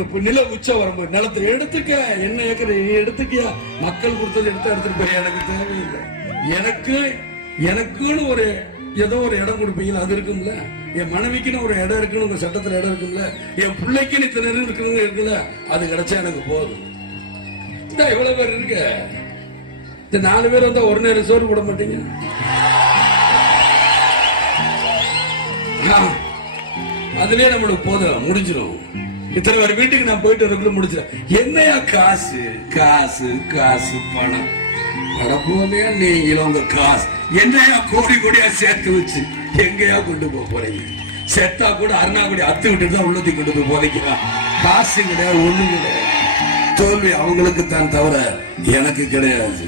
வரம்பு, நில உச்ச வரம்பு, நிலத்தை எடுத்துக்க, என்ன ஏக்கர் எடுத்துக்கியா, மக்கள் கொடுத்தது எடுத்துட்டு போய் எனக்கு தேவையில்லை. எனக்குன்னு ஒரு ஏதோ ஒரு இடம் கொடுப்பீங்களா, அது இருக்கும்ல. என் மனைவிக்குன்னு ஒரு இடம் இருக்குன்னு உங்க சட்டத்துல இடம் இருக்குல்ல. என் பிள்ளைக்குன்னு இத்தனை இருக்குல்ல, அது கிடைச்சா எனக்கு போதும். எவ்வளவு பேர் இருக்க, இந்த 4 பேர் வந்தா ஒரு நேரம் சோறு போட மாட்டீங்க. அதுலயே நம்மளுக்கு போதும், முடிஞ்சிடும். இத்தனை பேர் வீட்டுக்கு நான் போயிட்டு வரக்குள்ள முடிச்சிடும். என்னையா காசு காசு காசு பணம் போதையா, நீங்களும் உங்க காசு என்னையா கோடி கோடியா சேர்த்து வச்சு எங்கயா கொண்டு போறீங்க? செத்தா கூட அருணாக்குடி அத்து விட்டு தான் உள்ளத்தை கொண்டு போய் போதைக்கலாம். காசு கிடையாது, ஒண்ணு கிடையாது. தோல்வி அவங்களுக்கு தான் தவிர எனக்கு கிடையாது.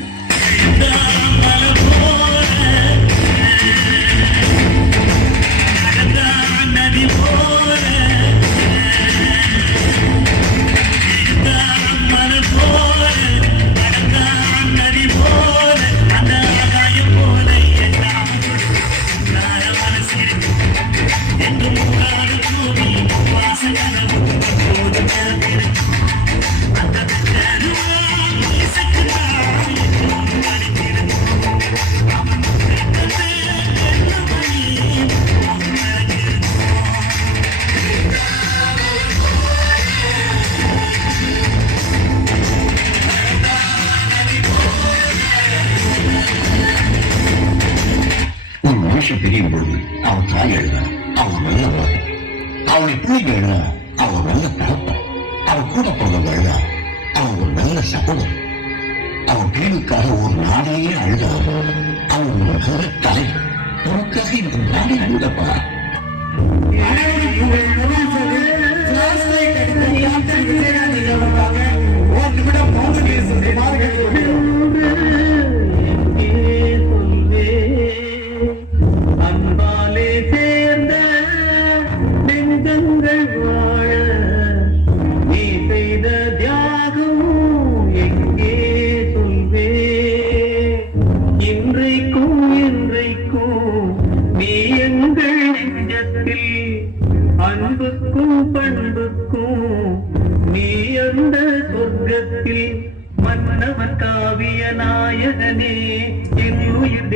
பிரியும் பொழுது அவன் தாய் எழுத அவன் நல்ல மகன், அவனை பிள்ளைங்க எழுத அவன் நல்ல தகப்பன், அவன் கூட பிறந்தவங்க எழுத அவன் ஒரு நல்ல சகோதரன், அவன் பிரிவுக்காக ஒரு நாளையே அழுத அவன் ஒரு நல்ல தலை. உனக்காக இந்த நாளே அழுதப்பா. அன்புக்கும் பண்புக்கும் நீ அந்த சொர்க்கத்தில் மன்னவன் காவிய நாயகனே என் உயிர்